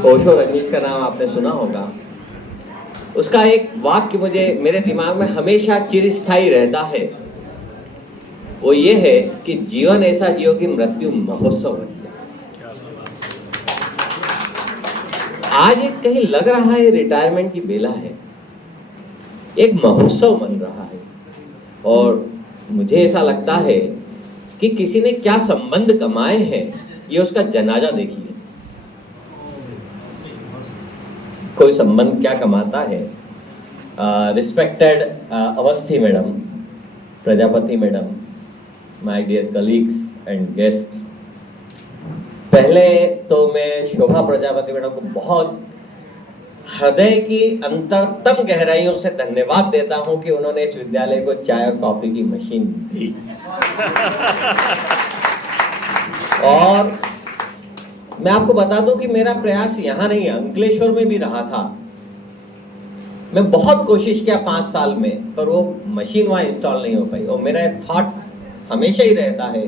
ओशो रजनीश का नाम आपने सुना होगा। उसका एक वाक्य मुझे मेरे दिमाग में हमेशा चिरस्थायी रहता है। वो ये है कि जीवन ऐसा जियो कि मृत्यु महोत्सव बन जाए। आज एक कहीं लग रहा है रिटायरमेंट की बेला है, एक महोत्सव बन रहा है। और मुझे ऐसा लगता है कि किसी ने क्या संबंध कमाए हैं, ये उसका जनाजा देखिए। कोई संबंध क्या कमाता है। Respected Awasthi madam, Prajapati madam, my dear colleagues and guest, पहले तो मैं शोभा प्रजापति मैडम को बहुत हृदय की अंतरतम गहराइयों से धन्यवाद देता हूं कि उन्होंने इस विद्यालय को चाय और कॉफी की मशीन दी। और मैं आपको बता दूं कि मेरा प्रयास यहां नहीं है, अंकलेश्वर में भी रहा था। मैं बहुत कोशिश किया 5 साल में, पर वो मशीन वहां इंस्टॉल नहीं हो पाई। और मेरा थॉट हमेशा ही रहता है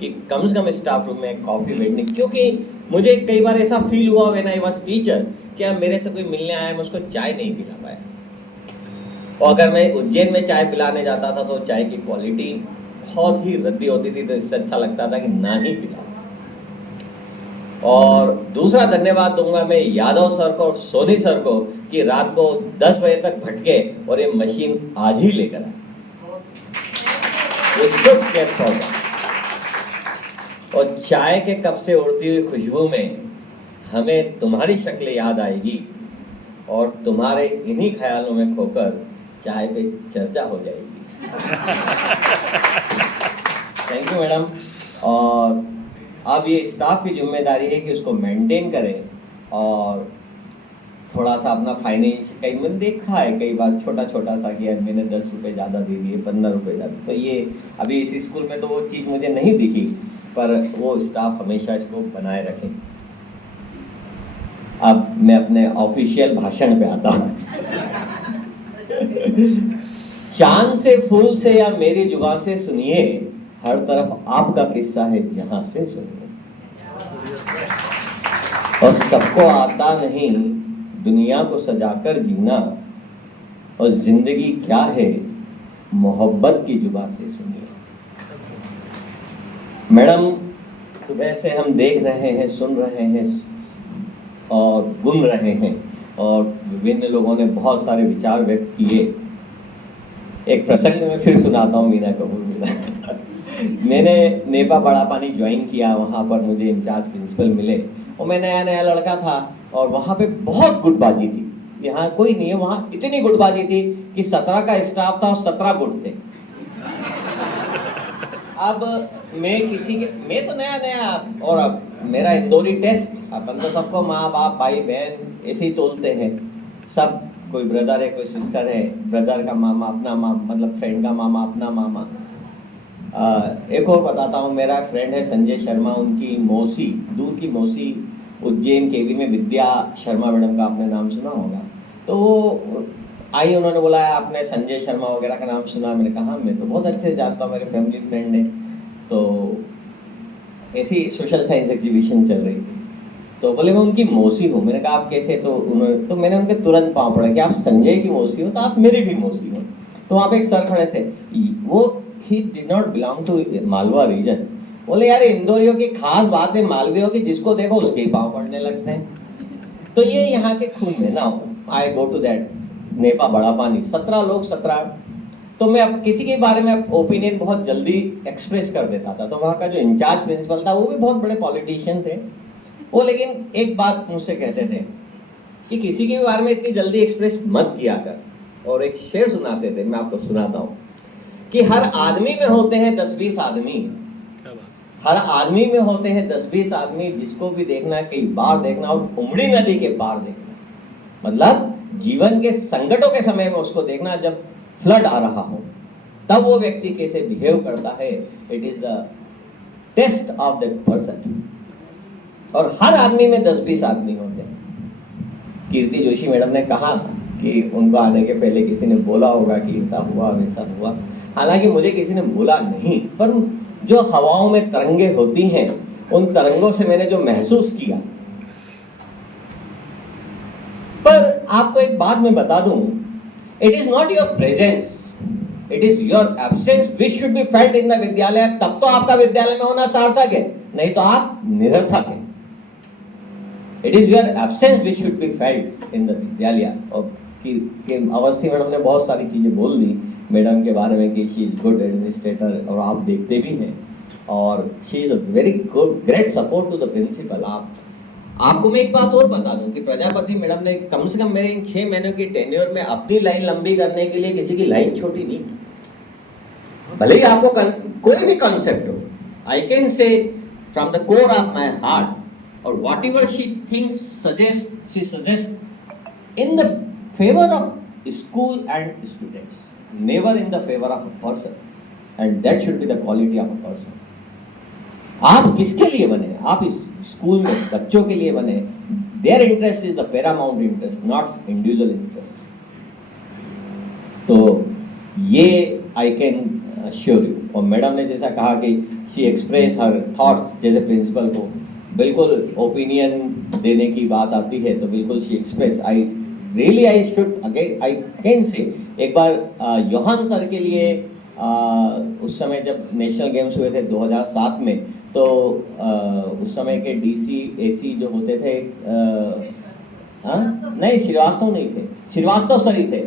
कि कम से कम स्टाफ रूम में कॉफी भेजने, क्योंकि मुझे कई बार ऐसा फील हुआ व्हेन आई वाज टीचर, क्या मेरे से कोई मिलने आया, मैं उसको चाय नहीं पिला पाया। और अगर मैं उज्जैन में चाय पिलाने जाता था तो चाय की क्वालिटी बहुत ही रद्दी होती थी, तो इससे अच्छा लगता था कि ना ही पिलाऊं। और दूसरा धन्यवाद दूंगा मैं यादव सर को और सोनी सर को कि रात को 10 बजे तक भटके और ये मशीन आज ही लेकर आए। ये शुभ केप्ट होगा। और चाय के कप से उड़ती हुई खुशबू में हमें तुम्हारी शक्ल याद आएगी और तुम्हारे इन्हीं ख्यालों में खोकर चाय पे चर्चा हो जाएगी। Thank you madam. और अब ये स्टाफ की जिम्मेदारी है कि उसको मेंटेन करें और थोड़ा सा अपना फाइनेंस, कई मैंने देखा है कई बार छोटा छोटा सा कि यार मैंने 10 रुपये ज़्यादा दे दिए, 15 रुपये ज़्यादा, तो ये अभी इस स्कूल में तो वो चीज़ मुझे नहीं दिखी, पर वो स्टाफ हमेशा इसको बनाए रखें। अब मैं अपने ऑफिशियल भाषण पे आता हूँ। चांद से फूल से या मेरी जुबान से सुनिए, हर तरफ आपका किस्सा है जहां से सुनिए। और सबको आता नहीं दुनिया को सजाकर जीना, और जिंदगी क्या है मोहब्बत की जुबान से सुनिए। मैडम, सुबह से हम देख रहे हैं, सुन रहे हैं और गुन रहे हैं, और विभिन्न लोगों ने बहुत सारे विचार व्यक्त किए। एक प्रसंग में फिर सुनाता हूँ, मीना कपूर मीना। मैंने नेपा बड़ा पानी ज्वाइन किया, वहाँ पर मुझे इंचार्ज प्रिंसिपल मिले और मैं नया नया लड़का था और वहाँ पे बहुत गुटबाजी थी। यहाँ कोई नहीं है, वहाँ इतनी गुटबाजी थी कि 17 का स्टाफ था और 17 गुट थे। अब मैं तो नया नया, और अब मेरा इंदौरी टेस्ट, अपन तो सबको माँ बाप भाई बहन ऐसे ही तोलते हैं सब। कोई ब्रदर है, कोई सिस्टर है, ब्रदर का मामा अपना मामा, मतलब फ्रेंड का मामा अपना मामा। एक और बताता हूँ, मेरा फ्रेंड है संजय शर्मा, उनकी मौसी, दूर की मौसी उज्जैन केवी में विद्या शर्मा मैडम का आपने नाम सुना होगा। तो वो आई, उन्होंने बोला आपने संजय शर्मा वगैरह का नाम सुना? मैंने कहा मैं तो बहुत अच्छे से जानता हूँ, मेरे फैमिली फ्रेंड है। तो ऐसी सोशल साइंस एग्जीबिशन चल रही थी, तो बोले मैं उनकी मौसी हूँ। मैंने कहा आप कैसे? तो मैंने उनके तुरंत पाँव पड़ा कि आप संजय की मौसी हो तो आप मेरी भी मौसी हो। तो वहाँ पे एक सर खड़े थे, वो ही did not belong to Malwa region. बोले यार इंदौरियों की खास बात है मालवियों की, जिसको देखो उसके ही पाँव पड़ने लगते हैं। तो ये यहाँ के खून में ना, आई गो टू दैट नेपा बड़ा पानी, 17 लोग 17। तो मैं अब किसी के बारे में ओपिनियन बहुत जल्दी एक्सप्रेस कर देता था। तो वहाँ का जो इंचार्ज प्रिंसिपल था वो भी बहुत बड़े पॉलिटिशियन थे वो, लेकिन एक बात मुझसे कहते थे कि किसी के बारे में इतनी जल्दी एक्सप्रेस मत किया कर। और एक शेर सुनाते थे, मैं आपको सुनाता हूँ कि हर आदमी में होते हैं 10-20 आदमी, हर आदमी में होते हैं 10-20 आदमी, जिसको भी देखना कई बार देखना और उमड़ी नदी के पार देखना। मतलब जीवन के संकटों के समय में उसको देखना, जब फ्लड आ रहा हो तब वो व्यक्ति कैसे बिहेव करता है। It is the test of that person. और हर आदमी में 10-20 आदमी होते हैं। कीर्ति जोशी मैडम ने कहा कि उनको आने के पहले किसी ने बोला होगा कि ऐसा हुआ वैसा हुआ। हालांकि मुझे किसी ने बोला नहीं, पर जो हवाओं में तरंगे होती हैं, उन तरंगों से मैंने जो महसूस किया पर आपको एक बात मैं बता दूं, it is not your presence, it is your absence which should be felt in the विद्यालय। तब तो आपका विद्यालय में होना सार्थक है, नहीं तो आप निरर्थक है। It is your absence which should be felt in the विद्यालय। और कि अवस्थी मैडम ने बहुत सारी चीजें बोल दी मैडम के बारे में कि शी इज गुड एडमिनिस्ट्रेटर, और आप देखते भी हैं, और she is a very good great support to the principal. आपको मैं एक बात और बता दूं कि प्रजापति मैडम ने कम से कम मेरे इन 6 महीनों की टेन्योर में अपनी लाइन लंबी करने के लिए किसी की लाइन छोटी नहीं की। भले ही आपको कोई भी कॉन्सेप्ट हो, I can say from the core of my heart, और whatever she thinks she suggest in the favour of school and students, never in the favour of a person, and that should be the quality of a person. आप किसके लिए बने? आप इस school में बच्चों के लिए बने। Their interest is the Paramount interest, not individual interest. तो ये आई कैन अश्योर यू। और मैडम ने जैसा कहा कि शी एक्सप्रेस हर थॉट्स, जैसे प्रिंसिपल को बिल्कुल ओपिनियन देने की बात आती है तो बिल्कुल she express. I really I should again से एक बार योहान सर के लिए उस समय जब नेशनल गेम्स हुए थे 2007 में, तो उस समय के डीसी एसी जो होते थे, नहीं श्रीवास्तव नहीं थे, श्रीवास्तव सर ही थे,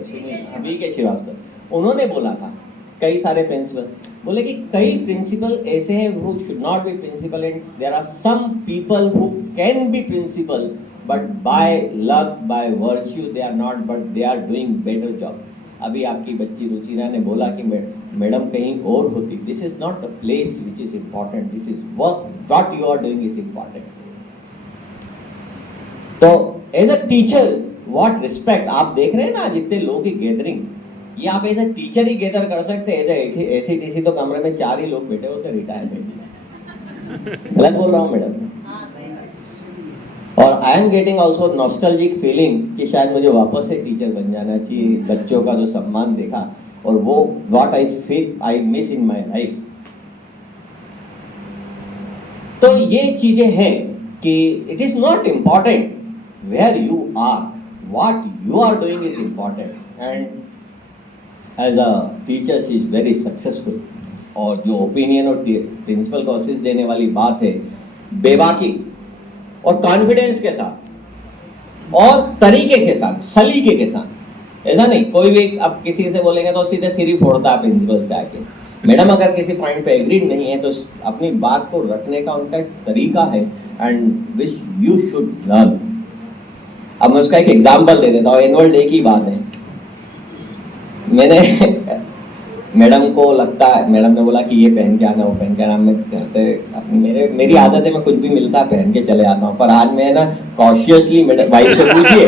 अभी के श्रीवास्तव। उन्होंने बोला था, कई सारे प्रिंसिपल बोले कि कई प्रिंसिपल ऐसे हैं who should not be principal, and there are some people who can be principal but by luck, by virtue they are not, but they are doing better job. अभी आपकी बच्ची रुचिरा ने बोला कि मैडम कहीं और होती। This is not the place which is important, this is what you are doing is important. तो as a teacher what respect आप देख रहे हैं ना, जितने लोग की गैदरिंग, ये आप एज अ टीचर ही गैदर कर सकते हैं। एज ऐसी टीसी तो कमरे में 4 ही लोग बैठे होते रिटायरमेंट। गलत बोल रहा हूँ मैडम? और I am getting also nostalgic feeling कि शायद मुझे वापस से टीचर बन जाना चाहिए। बच्चों का जो सम्मान देखा, और वो what I feel I miss in my life. तो ये चीजें हैं कि it is not important where you are, what you are doing is important. And as a teacher she is very successful. और जो ओपिनियन और प्रिंसिपल को assist देने वाली बात है, बेबाकी और कॉन्फिडेंस के साथ और तरीके के साथ, सलीके के साथ। ऐसा नहीं कोई भी अब किसी से बोलेंगे तो सीधे सिर ही फोड़ता है प्रिंसिपल से आके। मैडम अगर किसी पॉइंट पे एग्रीड नहीं है तो अपनी बात को रखने का उनका तरीका है, and which you should learn. अब मैं उसका एक एग्जाम्पल दे देता हूँ। एनुअल डे की बात है, मैंने मैडम को लगता है, मैडम ने बोला कि ये पहन के आना, वो पहन के आना। मैं घर से मेरी आदत है, मैं कुछ भी मिलता है पहन के चले आता हूँ। पर आज मैं ना कॉशियसली मैडम भाई से पूछिए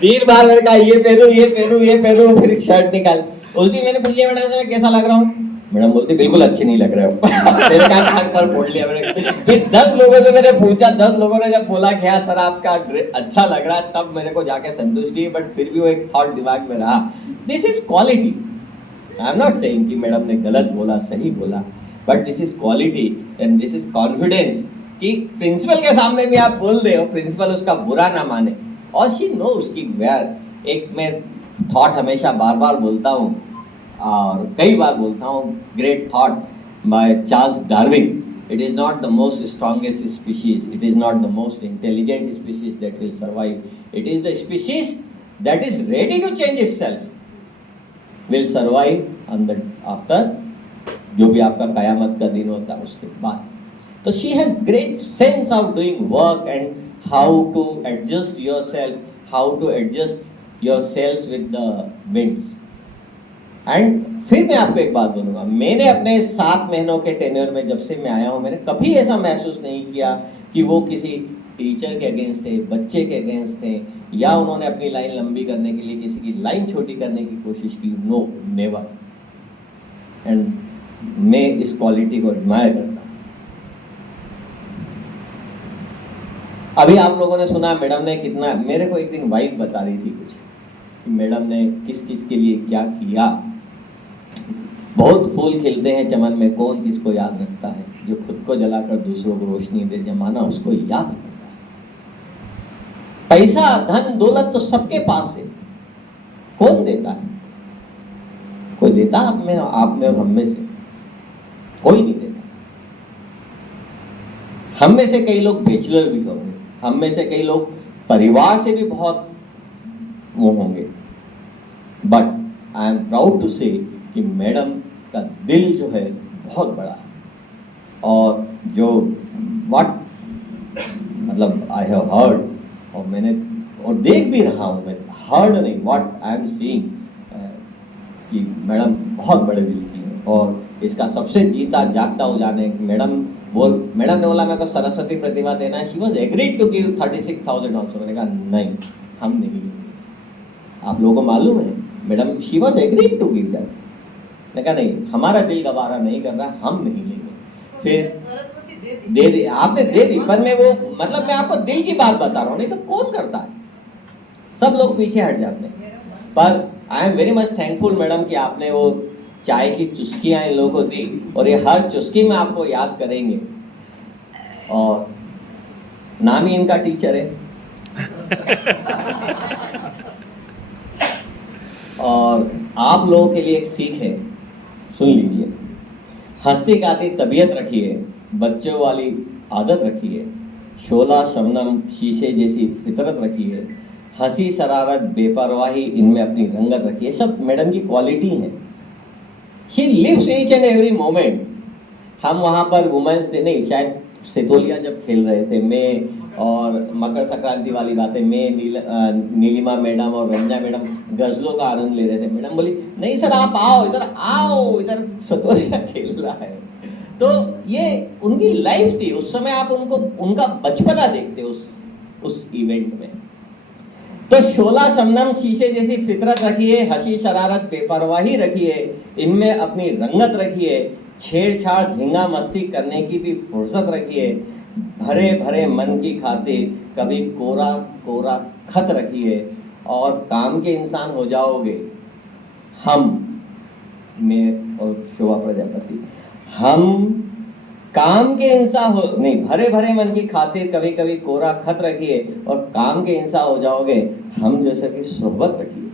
3 बार मैंने कहा ये पहनूं, ये पहनूं, ये पहनूं, फिर शर्ट निकाल। उस दिन मैंने पूछा मैडम से मैं कैसा लग रहा हूँ, मैडम बोलती बिल्कुल अच्छे नहीं लग रहे हो। मैंने कहा कान पर फोड़ लिया मैंने। फिर 10 लोगों से मैंने पूछा, 10 लोगों ने जब बोला कि हाँ सर आपका अच्छा लग रहा है, तब मेरे को जाके संतुष्टि। बट फिर भी वो एक थॉट दिमाग में रहा, this is quality. I am not saying कि मैडम ने गलत बोला, सही बोला, but this is quality and this is confidence कि प्रिंसिपल के सामने भी आप बोल दे और प्रिंसिपल उसका बुरा ना माने। और शी नोस कि वेयर एक मैं थॉट हमेशा बार बार बोलता हूँ और कई बार बोलता हूँ, great thought by Charles Darwin, it is not the most strongest species, it is not the most intelligent species that will survive, it is the species that is ready to change itself will survive on the after जो भी आपका कयामत का दिन होता है उसके बाद। तो she has great sense of doing work and how to adjust yourself, how to adjust yourselves with the winds. And फिर मैं आपको एक बात बोलूँगा, मैंने अपने 7 महीनों के टेन्योर में जब से मैं आया हूँ, मैंने कभी ऐसा महसूस नहीं किया कि वो किसी टीचर के अगेंस्ट थे, बच्चे के अगेंस्ट थे, या उन्होंने अपनी लाइन लंबी करने के लिए किसी की लाइन छोटी करने की कोशिश की। No, never. एंड मैं इस क्वालिटी को एडमायर करता हूँ। अभी आप लोगों ने सुना मैडम ने कितना, मेरे को एक दिन वाइफ बता रही थी कुछ, मैडम ने किस किस के लिए क्या किया। बहुत फूल खिलते हैं चमन में, कौन किसको याद रखता है, जो खुद को जलाकर दूसरों को रोशनी दे, जमाना उसको याद रखता है। पैसा धन दौलत तो सबके पास है, कौन देता है? कोई देता आप में और हम में से? कोई नहीं देता। हम में से कई लोग बैचलर भी होंगे, हम में से कई लोग परिवार से भी बहुत वो होंगे, but I am proud to say कि मैडम का दिल जो है बहुत बड़ा है। और जो व्हाट मतलब आई हैव हर्ड, और मैंने और देख भी रहा हूँ, मैं हर्ड नहीं, व्हाट आई एम सीइंग कि मैडम बहुत बड़े दिल की है। और इसका सबसे जीता जागता उजाने मैडम ने बोला मेरे को सरस्वती प्रतिभा देना है। She was agreed to give 36,000 also. मैंने कहा नहीं, हम नहीं लेंगे। आप लोगों को मालूम है madam, she was agreed to give that. मैंने कहा नहीं, हमारा दिल गवारा नहीं कर रहा, हम नहीं लेंगे। फिर दे दी, आपने दे दी, पर मैं वो मतलब मैं आपको दिल की बात बता रहा हूँ, नहीं तो कौन करता है, सब लोग पीछे हट जाते हैं। पर आई am very much thankful madam कि आपने वो चाय की चुस्कियां इन लोगों को दी, और ये हर चुस्की में आपको याद करेंगे। और नाम ही इनका टीचर है। और आप लोगों के लिए एक सीख है, सुन लीजिए। हंसती गाती तबीयत रखिए, बच्चों वाली आदत रखिए, शोला शबनम शीशे जैसी फितरत रखिए, हंसी शरारत बेपरवाही इनमें अपनी रंगत रखिए। सब मैडम की क्वालिटी है। She lives each and every moment. हम वहाँ पर वुमेंस डे नहीं, शायद सितोलिया जब खेल रहे थे, मैं और मकर संक्रांति वाली बातें, मैं नीलिमा मैडम और रंजा मैडम गजलों का आनंद ले रहे थे। मैडम बोली नहीं सर आप आओ इधर सितोलिया खेल रहा है। तो ये उनकी लाइफ थी, उस समय आप उनको उनका बचपना देखते उस इवेंट में। तो शोला शबनम शीशे जैसी फितरत रखिए, हंसी शरारत बेपरवाही रखिए, इनमें अपनी रंगत रखिए, छेड़छाड़ झींगा मस्ती करने की भी फुर्सत रखिए, भरे भरे मन की खातिर कभी कोरा कोरा खत रखिए, और काम के इंसान हो जाओगे। मैं और शोभा प्रजापति, हम काम के इंसान हो नहीं, भरे भरे मन की खातिर कभी कभी कोरा खत रखिए, और काम के इंसान हो जाओगे। हम जैसे की सोहबत रखिए।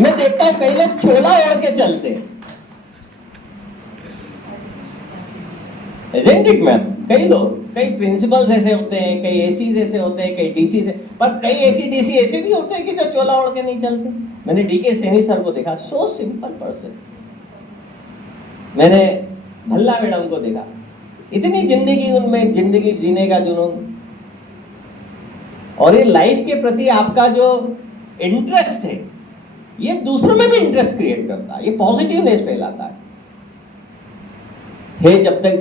मैं देखता हूं कई लोग चोला ओढ़ के चलते, Isn't it, मैम? कई लोग, कई प्रिंसिपल्स ऐसे होते हैं, कई एसी ऐसे होते हैं, कई डीसी से, पर कई एसी डीसी ऐसे भी होते हैं कि जो चोला ओढ़ के नहीं चलते। मैंने डीके सैनी सर को देखा, सो सिंपल पर्सन। मैंने भल्ला मैडम को देखा, इतनी जिंदगी उनमें, जिंदगी जीने का जुनून, और ये लाइफ के प्रति आपका जो इंटरेस्ट है, ये दूसरों में भी इंटरेस्ट क्रिएट करता है, ये पॉजिटिवनेस फैलाता है। जब तक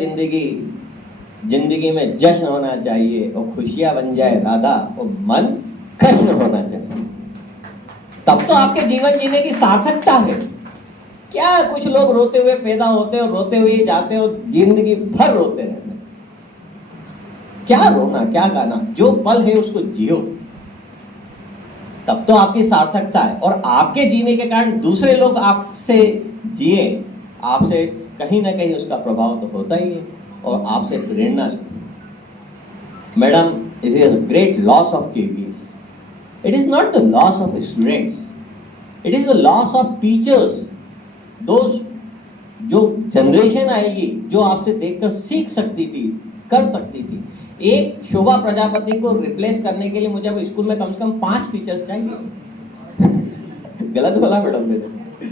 जिंदगी में जश्न होना चाहिए और खुशियां बन जाए राधा, और मन कृष्ण होना चाहिए, तब तो आपके जीवन जीने की सार्थकता है। क्या कुछ लोग रोते हुए पैदा होते और रोते हुए जाते हो, जिंदगी भर रोते रहते। क्या रोना, क्या गाना, जो पल है उसको जियो, तब तो आपकी सार्थकता है। और आपके जीने के कारण दूसरे लोग आपसे जिए, आपसे कहीं ना कहीं उसका प्रभाव तो होता ही है, और आपसे प्रेरणा ले। Madam, it is a great loss of KVS. It is not the loss of students, it is the loss of teachers. जो जनरेशन आएगी जो आपसे देखकर सीख सकती थी, कर सकती थी। एक शोभा प्रजापति को रिप्लेस करने के लिए मुझे अब स्कूल में कम से कम 5 टीचर्स चाहिए। गलत बोला मैडम मैंने?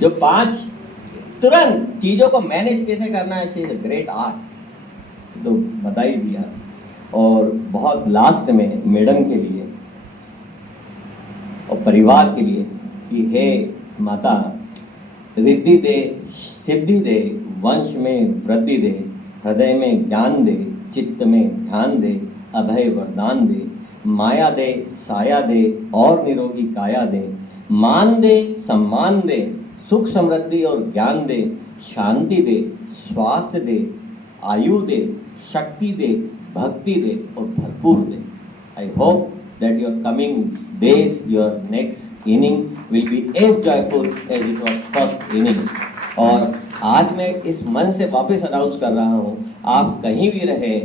जो 5 तुरंत चीजों को मैनेज कैसे करना है, she is a great art, तो बता ही दिया। और बहुत लास्ट में मैडम के लिए और परिवार के लिए कि हे माता, रिद्धि दे, सिद्धि दे, वंश में वृद्धि दे, हृदय में ज्ञान दे, चित्त में ध्यान दे, अभय वरदान दे, माया दे, साया दे, और निरोगी काया दे, मान दे, सम्मान दे, सुख समृद्धि और ज्ञान दे, शांति दे, स्वास्थ्य दे, आयु दे, शक्ति दे, भक्ति दे और भरपूर दे। I hope that your coming days, your next inning will be as joyful as it was first inning. और आज मैं इस मन से वापस अनाउंस कर रहा हूँ, आप कहीं भी रहे,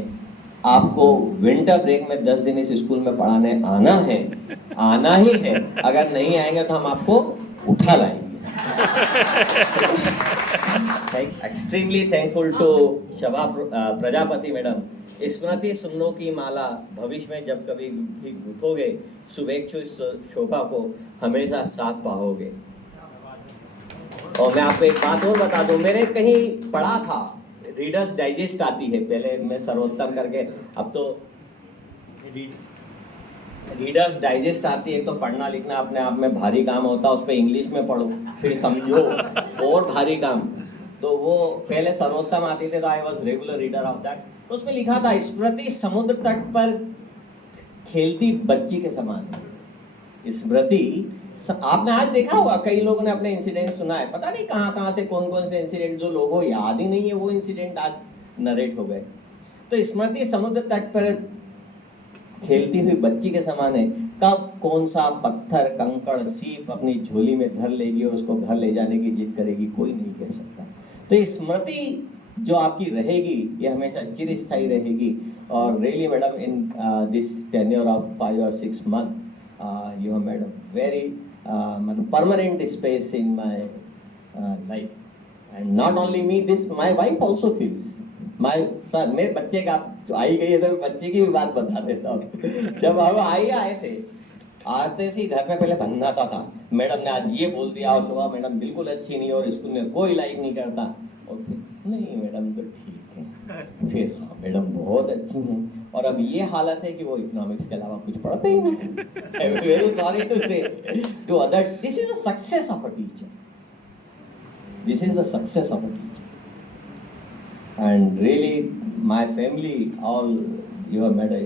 आपको विंटर ब्रेक में 10 दिन इस स्कूल में पढ़ाने आना ही है। अगर नहीं आएंगे तो हम आपको उठा लाएंगे। Extremely thankful to Shaba Prajapati madam. स्मृति सुमनों की माला, भविष्य में जब कभी भी गूंथोगे, शुभेच्छु इस शोभा को हमेशा साथ पाओगे। और मैं आपको एक बात और बता दूं, मेरे कहीं पढ़ा था, रीडर्स डाइजेस्ट आती है, पहले मैं सर्वोत्तम करके, अब तो रीडर्स डाइजेस्ट आती है। तो पढ़ना लिखना अपने आप में भारी काम होता है, उस पर इंग्लिश में पढ़ो फिर समझो, और भारी काम। तो वो पहले सर्वोत्तम आती थी, तो I was regular reader of that. तो उसमें लिखा था, स्मृति समुद्र तट पर खेलती बच्ची के समान। स्मृति, आपने आज देखा होगा कई लोगों ने अपने इंसिडेंट सुना है, पता नहीं कहाँ से कौन कौन से इंसिडेंट जो लोगों को याद ही नहीं है, वो इंसिडेंट आज नरेट हो गए। तो स्मृति समुद्र तट पर खेलती हुई बच्ची के समान है। कब कौन सा पत्थर, कंकड़, सीप अपनी झोली में धर लेगी और उसको घर ले जाने की जिद करेगी, कोई नहीं कह सकता। तो ये स्मृति जो आपकी रहेगी, ये हमेशा चिरस्थायी रहेगी। और really madam, in this tenure of 5 or 6 months you have made a very permanent space in my life. And not only me, this my wife also feels. My son, मेरे बच्चे का जो आई गई है, तो बच्चे की भी बात बता देता हूँ। जब हम आए थे, आते से घर में पहले भंगाता था, मैडम ने आज ये बोल दिया, और सुबह मैडम बिल्कुल अच्छी नहीं, और स्कूल में कोई लाइक नहीं करता। और फिर नहीं मैडम तो ठीक है, फिर हाँ मैडम बहुत अच्छी हैं, और अब ये हालत है कि वो इकोनॉमिक्स के अलावा कुछ पढ़ते ही नहीं। I am very sorry to say to other, this is the success of a teacher, this is the success of a teacher. And really, my family, all you have made a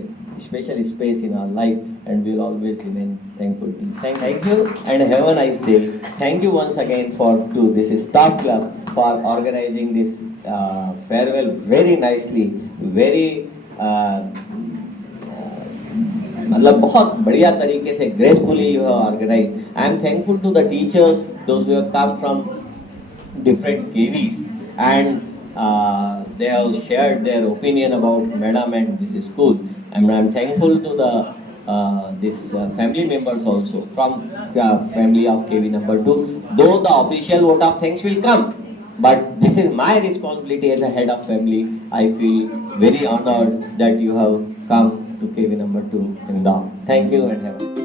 special space in our life, and we'll always remain thankful to you. Thank you, and have a nice day. Thank you once again to this staff club for organizing this farewell very nicely, very मतलब बहुत बढ़िया तरीके से gracefully you have organized. I am thankful to the teachers, those who have come from different KVs, and they have shared their opinion about Madam and this school. And I'm thankful to the family members also from family of KV number 2. Though the official vote of thanks will come, but this is my responsibility as a head of family. I feel very honored that you have come to KV number 2 in Indore. Thank you and have a